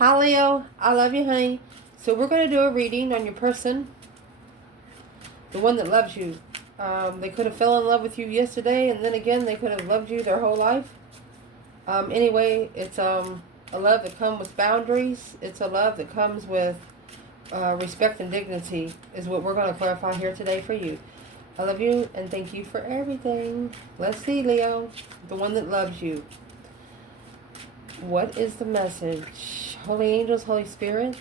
Hi Leo, I love you, honey. So we're going to do a reading on your person, the one that loves you. They could have fell in love with you yesterday, and then again they could have loved you their whole life. Anyway, it's a love that comes with boundaries. It's a love that comes with respect and dignity is what we're going to clarify here today for you. I love you and thank you for everything. Let's see, Leo, the one that loves you. What is the message? Holy angels, Holy spirits,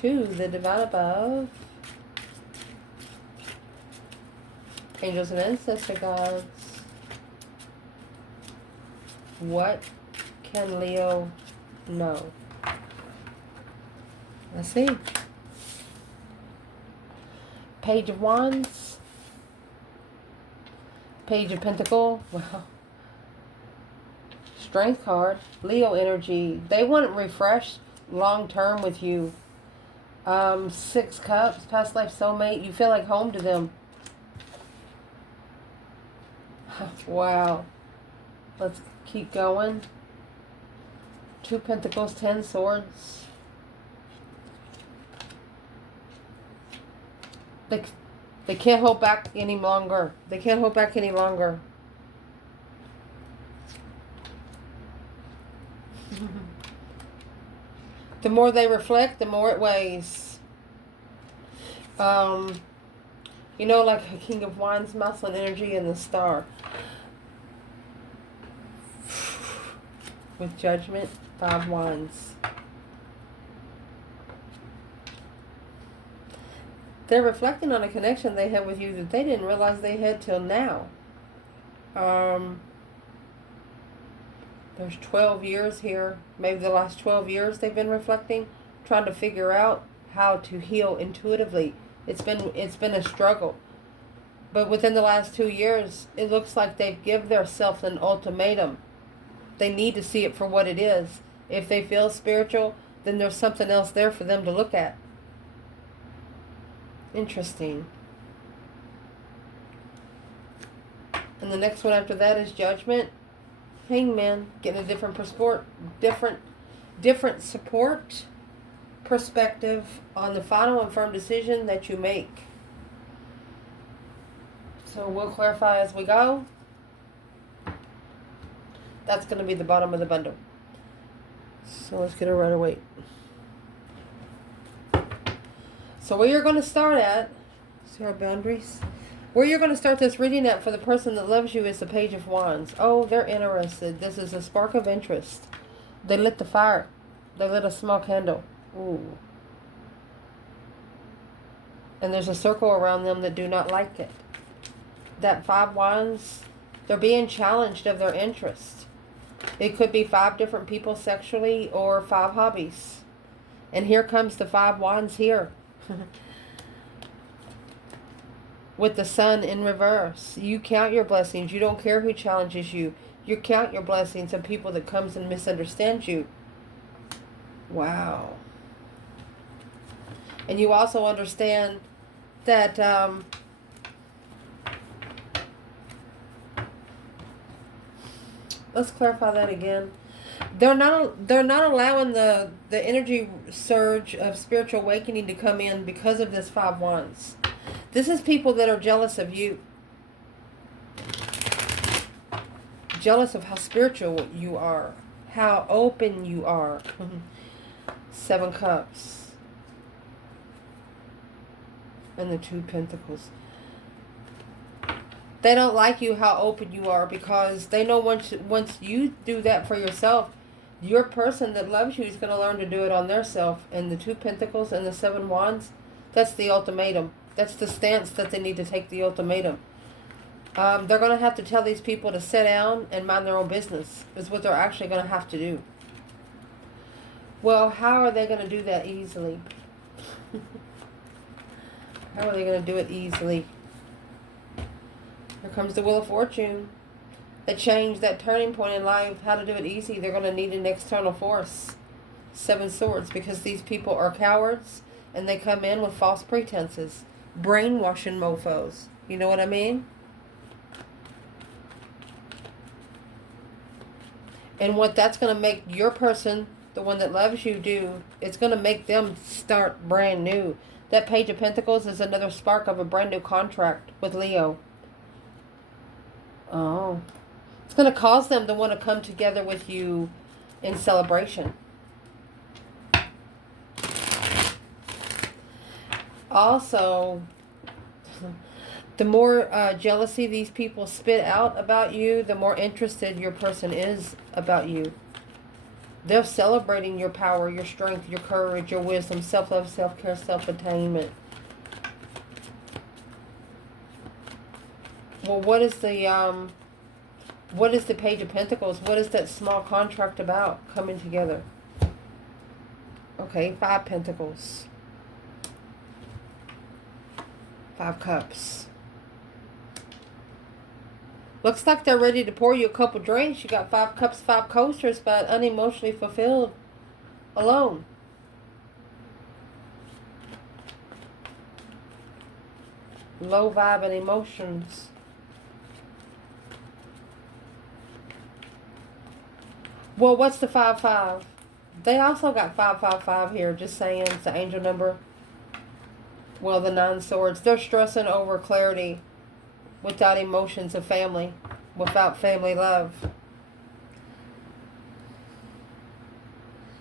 to the divine above, angels and ancestor gods. What can Leo know? Let's see. Page of Wands, Page of Pentacle. Wow. Strength card, Leo energy. They want refresh long term with you. 6 Cups, past life soulmate. You feel like home to them. Wow. Let's keep going. 2 Pentacles, 10 Swords. They can't hold back any longer. They can't hold back any longer. The more they reflect, the more it weighs. You know, like a King of Wands, masculine energy, and the Star. With Judgment, 5 Wands. They're reflecting on a connection they had with you that they didn't realize they had till now. There's 12 years here. Maybe the last 12 years they've been reflecting, trying to figure out how to heal intuitively. It's been a struggle. But within the last 2 years, it looks like they've given themselves an ultimatum. They need to see it for what it is. If they feel spiritual, then there's something else there for them to look at. Interesting. And the next one after that is Judgment. Hangman, getting a different support perspective on the final and firm decision that you make. So we'll clarify as we go. That's going to be the bottom of the bundle. So let's get a rider weight. So where you're going to start at, see our boundaries? Where you're going to start this reading at for the person that loves you is the Page of Wands. Oh, they're interested. This is a spark of interest. They lit the fire. They lit a small candle. Ooh. And there's a circle around them that do not like it. That 5 Wands, they're being challenged of their interest. It could be 5 different people sexually or 5 hobbies. And here comes the 5 Wands here. With the Sun in reverse. You count your blessings. You don't care who challenges you. You count your blessings of people that comes and misunderstands you. Wow. And you also understand that let's clarify that again. They're not allowing the energy surge of spiritual awakening to come in because of this 5 Wands. This is people that are jealous of you. Jealous of how spiritual you are. How open you are. 7 Cups. And the 2 Pentacles. They don't like you how open you are because they know once you do that for yourself, your person that loves you is going to learn to do it on their self. And the 2 Pentacles and the 7 Wands, that's the ultimatum. That's the stance that they need to take, the ultimatum. They're going to have to tell these people to sit down and mind their own business. Is what they're actually going to have to do. Well, how are they going to do that easily? How are they going to do it easily? Here comes the Wheel of Fortune. The change, that turning point in life, how to do it easy. They're going to need an external force. 7 Swords, because these people are cowards and they come in with false pretenses. Brainwashing mofos. You know what I mean? And what that's going to make your person, the one that loves you, do, it's going to make them start brand new. That Page of Pentacles is another spark of a brand new contract with Leo. Oh. It's going to cause them to want to come together with you in celebration. Also, the more jealousy these people spit out about you, the more interested your person is about you. They're celebrating your power, your strength, your courage, your wisdom, self-love, self-care, self-attainment. Well, what is the Page of Pentacles? What is that small contract about coming together? Okay, 5 Pentacles. 5 Cups. Looks like they're ready to pour you a couple drinks. You got 5 cups, 5 coasters, but unemotionally fulfilled, alone. Low vibe and emotions. Well, what's the 5-5? They also got 555 here, just saying. It's the angel number. Well, the 9 swords. They're stressing over clarity without emotions of family, without family love.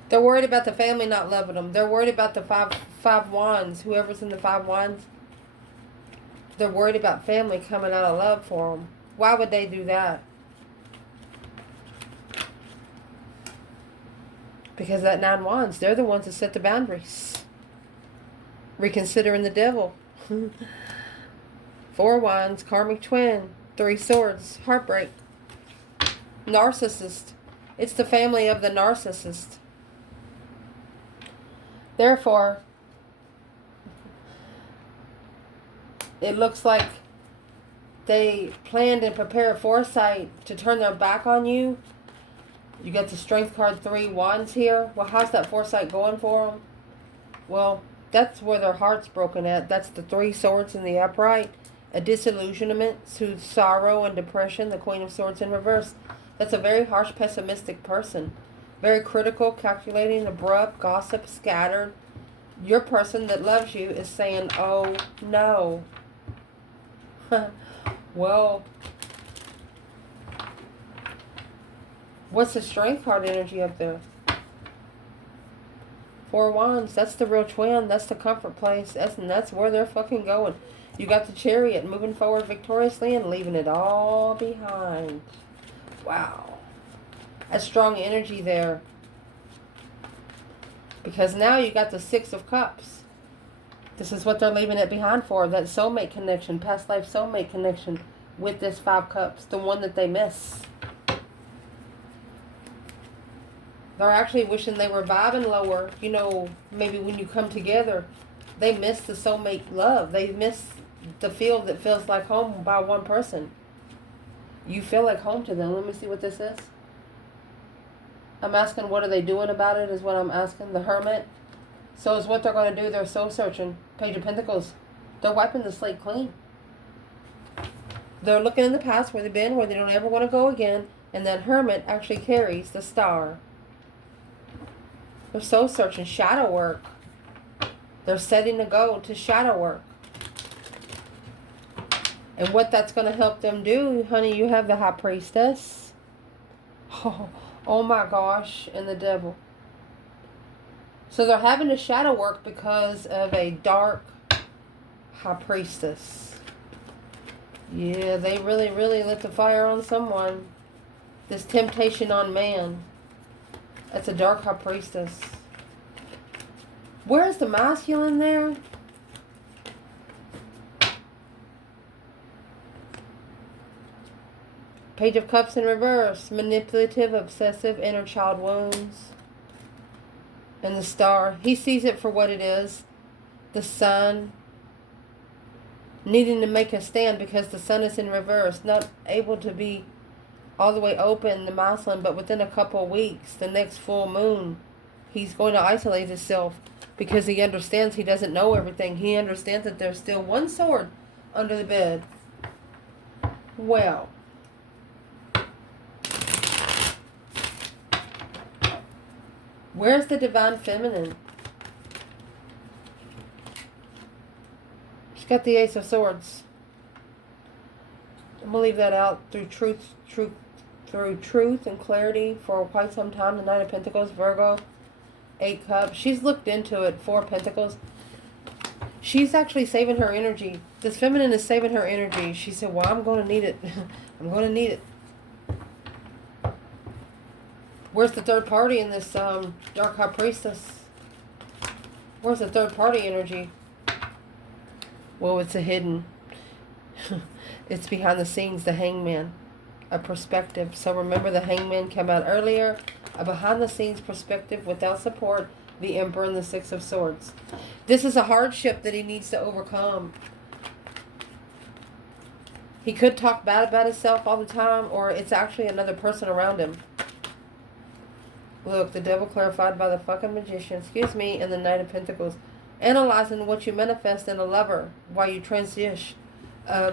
They're worried about the family not loving them. They're worried about the five wands. Whoever's in the 5 wands, they're worried about family coming out of love for them. Why would they do that? Because that 9 wands, they're the ones that set the boundaries. Reconsidering the devil. 4 wands, karmic twin, 3 swords, heartbreak. Narcissist. It's the family of the narcissist. Therefore, it looks like they planned and prepared foresight to turn their back on you. You got the strength card, 3 wands here. Well, how's that foresight going for them? Well, that's where their heart's broken at. That's the 3 swords in the upright. A disillusionment, soothes sorrow and depression. The Queen of Swords in reverse. That's a very harsh, pessimistic person. Very critical, calculating, abrupt, gossip, scattered. Your person that loves you is saying, oh, no. Well, what's the strength card energy up there? 4 wands. That's the real twin. That's the comfort place. That's where they're fucking going. You got the Chariot moving forward victoriously and leaving it all behind. Wow. That's strong energy there. Because now you got the 6 of Cups. This is what they're leaving it behind for. That soulmate connection. Past life soulmate connection with this 5 cups. The one that they miss. They're actually wishing they were vibing lower. You know, maybe when you come together, they miss the soulmate love. They miss the feel that feels like home by one person. You feel like home to them. Let me see what this is. I'm asking what are they doing about it is what I'm asking. The Hermit. So is what they're going to do. They're soul searching. Page of Pentacles. They're wiping the slate clean. They're looking in the past where they've been, where they don't ever want to go again. And that Hermit actually carries the star. They're soul searching. Shadow work. They're setting to go to shadow work. And what that's going to help them do, honey, you have the High Priestess. Oh my gosh. And the Devil. So they're having to shadow work because of a dark High Priestess. Yeah, they really, really lit the fire on someone. This temptation on man. That's a dark High Priestess. Where's the masculine there? Page of Cups in reverse. Manipulative, obsessive, inner child wounds. And the Star. He sees it for what it is. The Sun. Needing to make a stand because the Sun is in reverse. Not able to be all the way open, the masculine, but within a couple of weeks, the next full moon, he's going to isolate himself because he understands he doesn't know everything. He understands that there's still one sword under the bed. Well, Where's the divine feminine? She's got the Ace of Swords. I'm going to leave that out through truth and clarity for quite some time. The Knight of Pentacles, Virgo, 8 Cups. She's looked into it. 4 Pentacles. She's actually saving her energy. This feminine is saving her energy. She said, well, I'm going to need it. I'm going to need it. Where's the third party in this Dark High Priestess? Where's the third party energy? Well, it's a hidden. It's behind the scenes, the Hangman. A perspective. So remember, the Hangman came out earlier. A behind the scenes perspective without support. The Emperor and the 6 of Swords. This is a hardship that he needs to overcome. He could talk bad about himself all the time, or it's actually another person around him. Look, the Devil clarified by the fucking Magician, and the Knight of Pentacles. Analyzing what you manifest in a lover while you transition.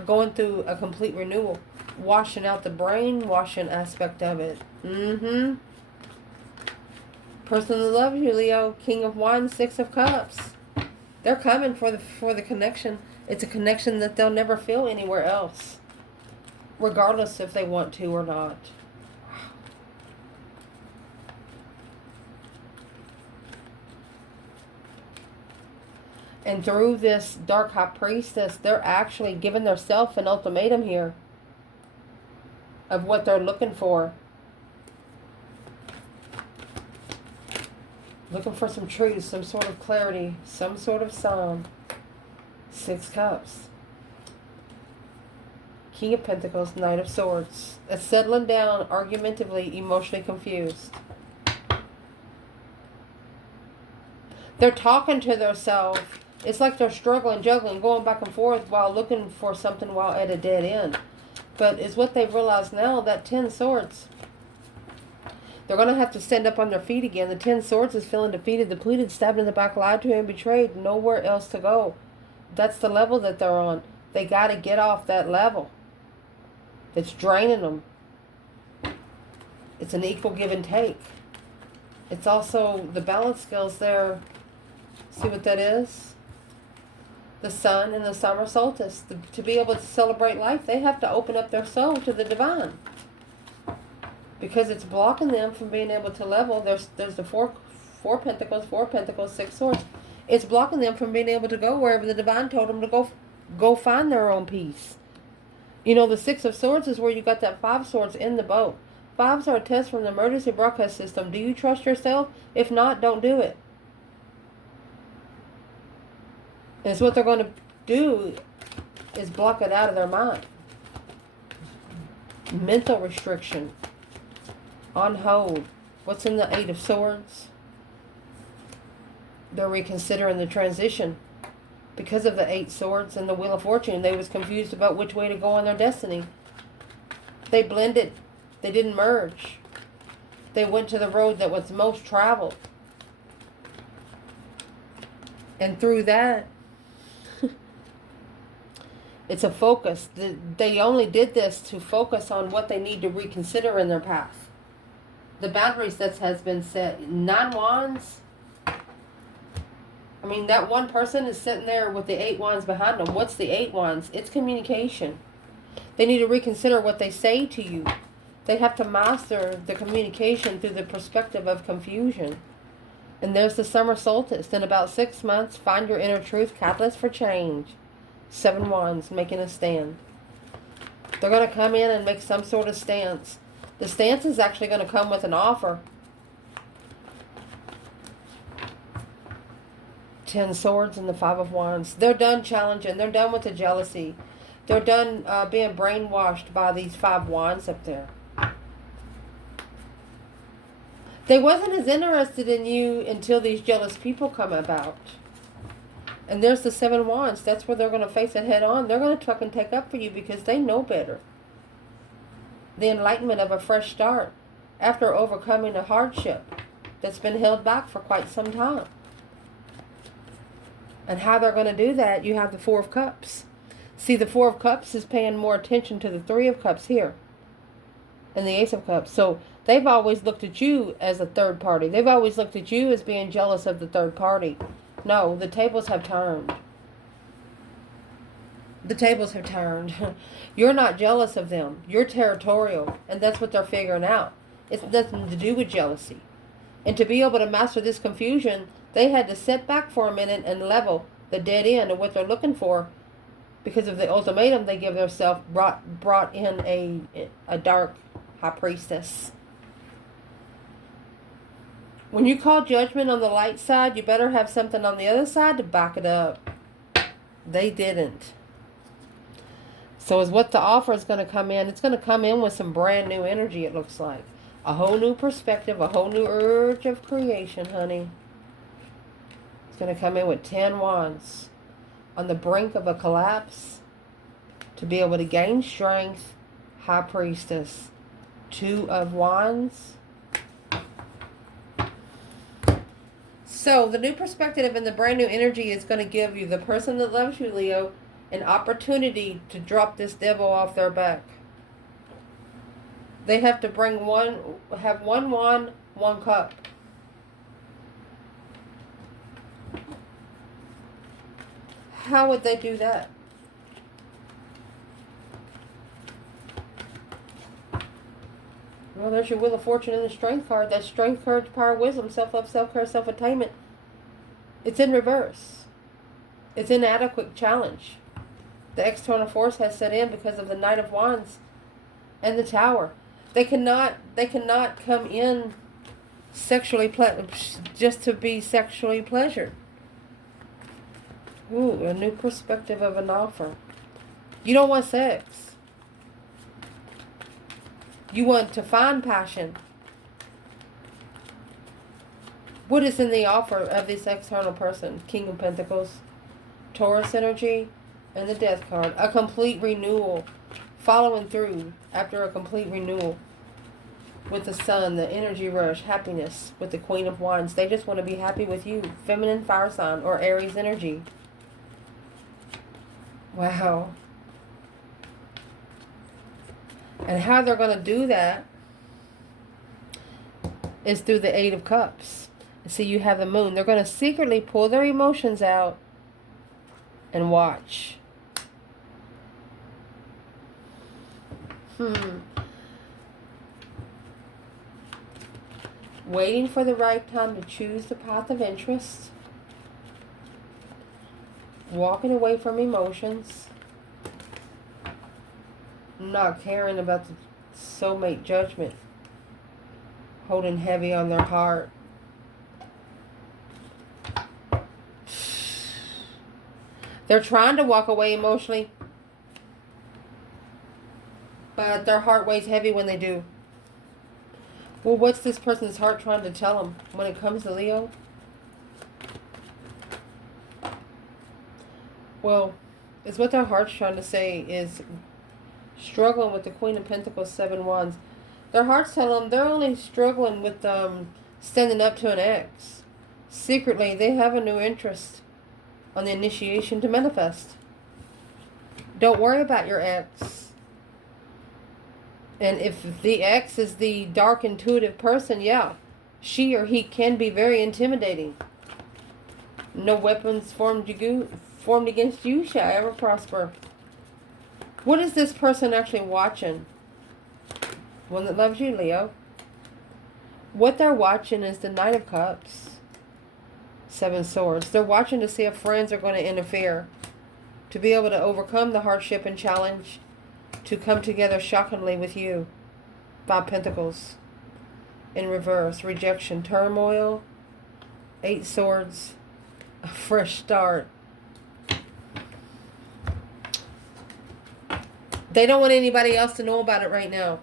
Going through a complete renewal. Washing out the brainwashing aspect of it. Person that loves you, Leo. King of Wands, 6 of Cups. They're coming for the connection. It's a connection that they'll never feel anywhere else. Regardless if they want to or not. And through this Dark High Priestess, they're actually giving themselves an ultimatum here of what they're looking for. Looking for some truth, some sort of clarity, some sort of sign. 6 Cups. King of Pentacles, Knight of Swords. A settling down, argumentatively, emotionally confused. They're talking to themselves. It's like they're struggling, juggling, going back and forth while looking for something while at a dead end. But it's what they've realized now, that 10 Swords. They're going to have to stand up on their feet again. The 10 Swords is feeling defeated, depleted, stabbed in the back, lied to, and betrayed. Nowhere else to go. That's the level that they're on. They got to get off that level. It's draining them. It's an equal give and take. It's also the balance skills there. See what that is? The sun and the summer solstice. To be able to celebrate life, they have to open up their soul to the divine. Because it's blocking them from being able to level. There's the four pentacles, 6 swords. It's blocking them from being able to go wherever the divine told them to go find their own peace. You know, the 6 of swords is where you got that 5 swords in the boat. 5s are a test from the emergency broadcast system. Do you trust yourself? If not, don't do it. And so what they're going to do is block it out of their mind. Mental restriction. On hold. What's in the 8 of Swords? They're reconsidering the transition. Because of the 8 Swords and the Wheel of Fortune, they was confused about which way to go on their destiny. They blended. They didn't merge. They went to the road that was most traveled. And through that, it's a focus. They only did this to focus on what they need to reconsider in their path. The boundaries that has been set. 9 Wands. I mean, that one person is sitting there with the 8 Wands behind them. What's the 8 Wands? It's communication. They need to reconsider what they say to you. They have to master the communication through the perspective of confusion. And there's the summer solstice. In about 6 months, find your inner truth, catalyst for change. 7 Wands, making a stand. They're going to come in and make some sort of stance. The stance is actually going to come with an offer. 10 Swords and the 5 of Wands. They're done challenging. They're done with the jealousy. They're done being brainwashed by these 5 Wands up there. They wasn't as interested in you until these jealous people come about. And there's the 7 Wands. That's where they're going to face it head on. They're going to fucking take up for you because they know better. The enlightenment of a fresh start after overcoming a hardship that's been held back for quite some time. And how they're going to do that, you have the 4 of Cups. See, the 4 of Cups is paying more attention to the 3 of Cups here. And the Ace of Cups. So They've always looked at you as a third party. They've always looked at you as being jealous of the third party. No, the tables have turned. The tables have turned. You're not jealous of them. You're territorial. And that's what they're figuring out. It's nothing to do with jealousy. And to be able to master this confusion, they had to sit back for a minute and level the dead end of what they're looking for. Because of the ultimatum they give themselves, brought in a dark high priestess. When you call judgment on the light side, you better have something on the other side to back it up. They didn't. So as what the offer is going to come in, it's going to come in with some brand new energy, it looks like. A whole new perspective, a whole new urge of creation, honey. It's going to come in with 10 wands. On the brink of a collapse. To be able to gain strength, high priestess. 2 of wands. So the new perspective and the brand new energy is going to give you, the person that loves you, Leo, an opportunity to drop this devil off their back. They have to have one wand, 1 cup. How would they do that? Well, there's your Wheel of Fortune and the Strength card. That's Strength, Courage, Power, Wisdom, Self-Love, Self-Care, Self-Attainment. It's in reverse. It's inadequate challenge. The external force has set in because of the Knight of Wands and the Tower. They cannot come in sexually just to be sexually pleasured. Ooh, a new perspective of an offer. You don't want sex. You want to find passion. What is in the offer of this external person? King of Pentacles, Taurus energy, and the Death card. A complete renewal. Following through after a complete renewal. With the Sun, the energy rush, happiness. With the Queen of Wands. They just want to be happy with you. Feminine fire sign or Aries energy. Wow. And how they're going to do that is through the 8 of Cups. See, you have the Moon. They're going to secretly pull their emotions out and watch. Waiting for the right time to choose the path of interest. Walking away from emotions. Not caring about the soulmate judgment. Holding heavy on their heart. They're trying to walk away emotionally. But their heart weighs heavy when they do. Well, what's this person's heart trying to tell them when it comes to Leo? Well, it's what their heart's trying to say is struggling with the Queen of Pentacles, 7 wands. Their heart's telling them they're only struggling with standing up to an ex. Secretly, they have a new interest on the initiation to manifest. Don't worry about your ex. And if the ex is the dark, intuitive person, yeah, she or he can be very intimidating. No weapons formed against you shall ever prosper. What is this person actually watching? One that loves you, Leo. What they're watching is the Knight of Cups. 7 swords. They're watching to see if friends are going to interfere. To be able to overcome the hardship and challenge. To come together shockingly with you. 5 pentacles. In reverse. Rejection. Turmoil. 8 swords. A fresh start. They don't want anybody else to know about it right now.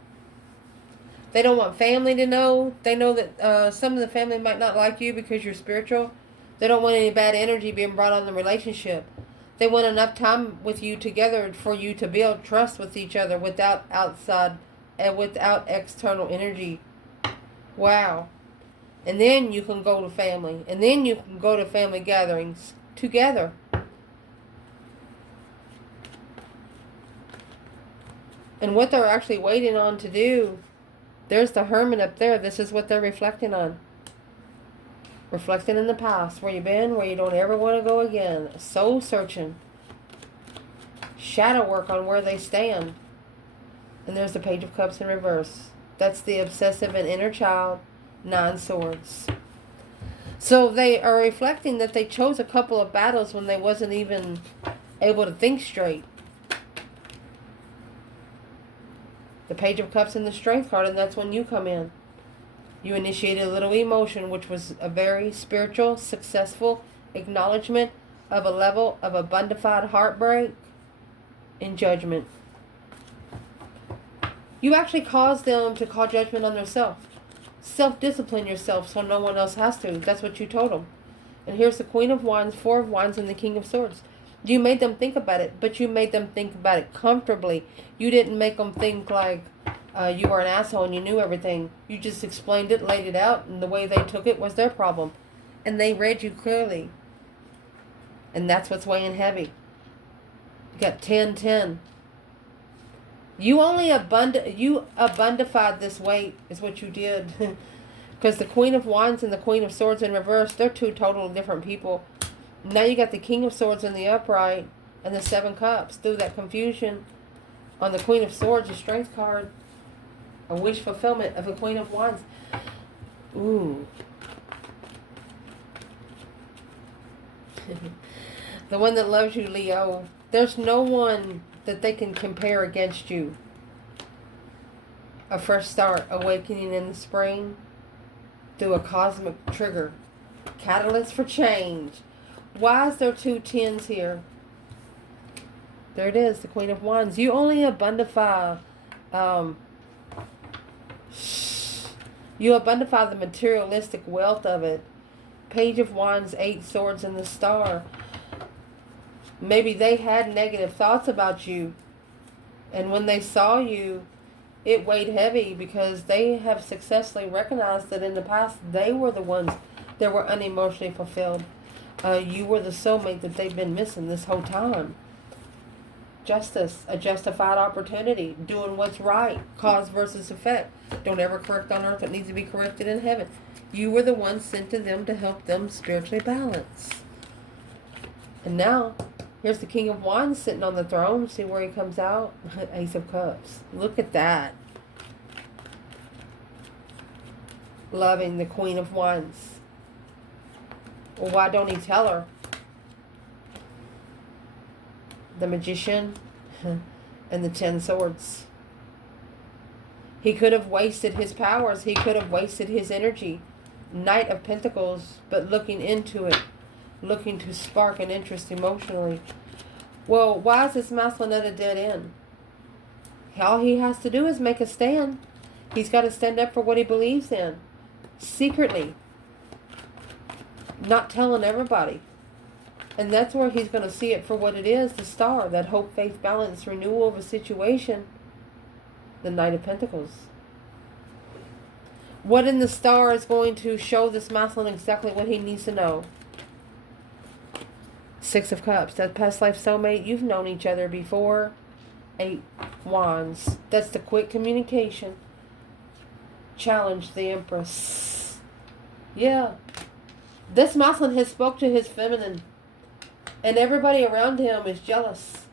They don't want family to know. They know that some of the family might not like you because you're spiritual. They don't want any bad energy being brought on the relationship. They want enough time with you together for you to build trust with each other without outside and without external energy. Wow. And then you can go to family. And then you can go to family gatherings together. And what they're actually waiting on to do There's the Hermit up there. This is what they're reflecting on. Reflecting in the past. Where you've been, where you don't ever want to go again. Soul searching. Shadow work on where they stand. And there's the Page of Cups in reverse. That's the obsessive and inner child. 9 swords. So they are reflecting that they chose a couple of battles when they wasn't even able to think straight. The Page of Cups in the Strength card, and that's when you come in. You initiated a little emotion, which was a very spiritual, successful acknowledgement of a level of abundified heartbreak and judgment. You actually caused them to call judgment on themselves. Self-discipline yourself so no one else has to. That's what you told them. And here's the Queen of Wands, 4 of Wands, and the King of Swords. You made them think about it, but you made them think about it comfortably. You didn't make them think like you were an asshole and you knew everything. You just explained it, laid it out, and the way they took it was their problem. And they read you clearly. And that's what's weighing heavy. You got 10-10. You only abundified this weight is what you did. Because the Queen of Wands and the Queen of Swords in reverse, they're 2 totally different people. Now you got the King of Swords in the upright and the 7 cups. Through that confusion on the Queen of Swords, a strength card, a wish fulfillment of the Queen of Wands. Ooh. The one that loves you, Leo. There's no one that they can compare against you. A fresh start, awakening in the spring through a cosmic trigger. Catalyst for change. Why is there 2 10s here? There it is, the Queen of Wands. You only abundify, you abundify the materialistic wealth of it. Page of Wands, 8 swords, and the Star. Maybe they had negative thoughts about you. And when they saw you, it weighed heavy because they have successfully recognized that in the past they were the ones that were unemotionally fulfilled. You were the soulmate that they've been missing this whole time. Justice, a justified opportunity, doing what's right, cause versus effect. Don't ever correct on earth what needs to be corrected in heaven. You were the one sent to them to help them spiritually balance. And now, here's the King of Wands sitting on the throne. See where he comes out? Ace of Cups. Look at that. Loving the Queen of Wands. Well, why don't he tell her? The Magician and the 10 swords. He could have wasted his powers. He could have wasted his energy. Knight of Pentacles, but looking into it. Looking to spark an interest emotionally. Well, why is this masculine at a dead end? All he has to do is make a stand. He's got to stand up for what he believes in. Secretly. Not telling everybody. And that's where he's going to see it for what it is. The Star. That hope, faith, balance, renewal of a situation. The Knight of Pentacles. What in the Star is going to show this masculine exactly what he needs to know? 6 of Cups. That past life soulmate. You've known each other before. 8 Wands. That's the quick communication. Challenge the Empress. Yeah. This masculine has spoke to his feminine. And everybody around him is jealous.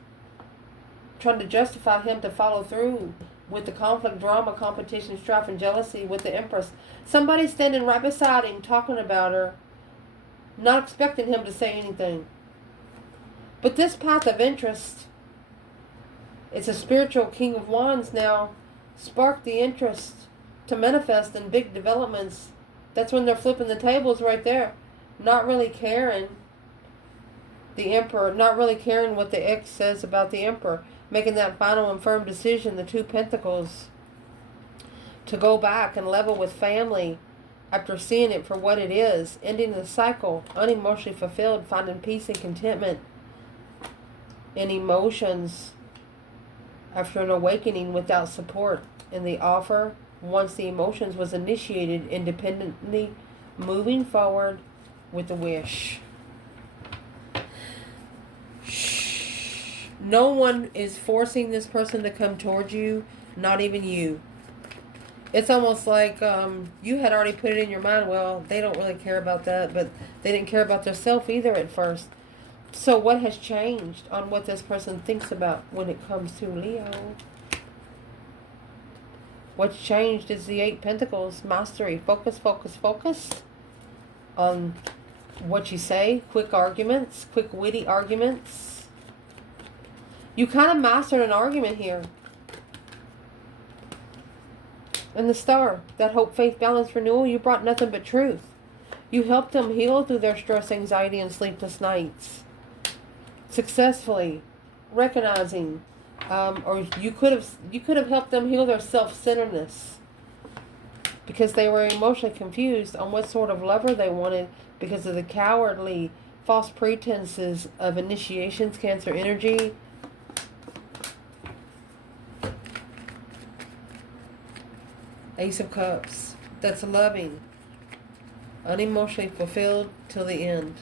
Trying to justify him to follow through with the conflict, drama, competition, strife, and jealousy with the Empress. Somebody standing right beside him talking about her. Not expecting him to say anything. But this path of interest, it's a spiritual King of Wands now, sparked the interest to manifest in big developments. That's when they're flipping the tables right there. Not really caring. The Emperor, not really caring what the ex says about the Emperor. Making that final and firm decision, the 2 Pentacles, to go back and level with family after seeing it for what it is. Ending the cycle, unemotionally fulfilled, finding peace and contentment in emotions after an awakening without support. In the offer, once the emotions was initiated, independently moving forward with the wish. No one is forcing this person to come towards you, not even you. It's almost like you had already put it in your mind, well, they don't really care about that, but they didn't care about themselves either at first. So what has changed on what this person thinks about when it comes to Leo? What's changed is the Eight Pentacles, mastery, focus, focus, focus on what you say, quick arguments, quick witty arguments. You kind of mastered an argument here. And the Star, that hope, faith, balance, renewal, you brought nothing but truth. You helped them heal through their stress, anxiety, and sleepless nights. Successfully recognizing, or you could have helped them heal their self-centeredness, because they were emotionally confused on what sort of lover they wanted because of the cowardly, false pretenses of initiations, Cancer energy. Ace of Cups. That's loving, unemotionally fulfilled till the end.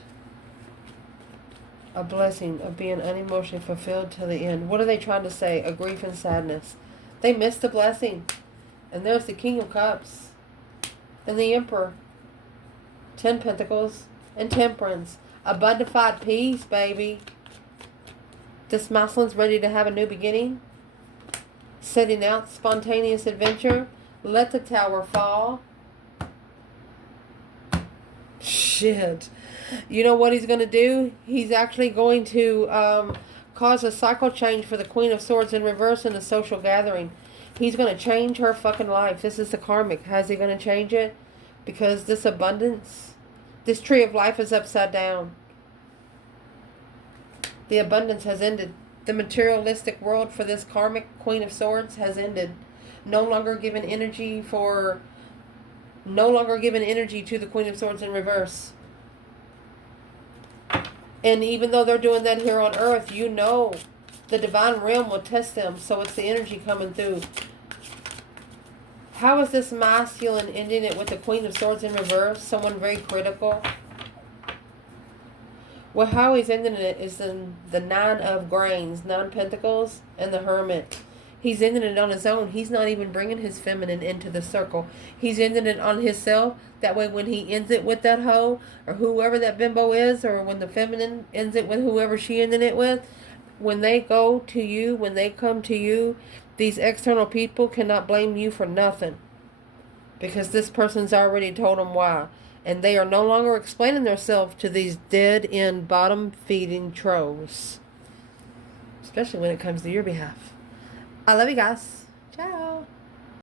A blessing of being unemotionally fulfilled till the end. What are they trying to say? A grief and sadness. They missed the blessing. And there's the King of Cups. And the Emperor. 10 Pentacles. And Temperance. Abundified peace, baby. This masculine's ready to have a new beginning. Setting out, spontaneous adventure. Let the tower fall. Shit. You know what he's going to do? He's actually going to cause a cycle change for the Queen of Swords in reverse in a social gathering. He's going to change her fucking life. This is the karmic. How's he going to change it? Because this abundance, this tree of life is upside down. The abundance has ended. The materialistic world for this karmic Queen of Swords has ended. No longer given energy to the Queen of Swords in reverse. And even though they're doing that here on Earth, you know the divine realm will test them. So it's the energy coming through. How is this masculine ending it with the Queen of Swords in reverse? Someone very critical. Well, how he's ending it is in the Nine of Grains, 9 Pentacles, and the Hermit. He's ending it on his own. He's not even bringing his feminine into the circle. He's ending it on himself. That way when he ends it with that hoe, or whoever that bimbo is, or when the feminine ends it with whoever she ended it with, when they go to you, when they come to you, these external people cannot blame you for nothing. Because this person's already told them why. And they are no longer explaining themselves to these dead-end, bottom-feeding trolls. Especially when it comes to your behalf. I love you guys.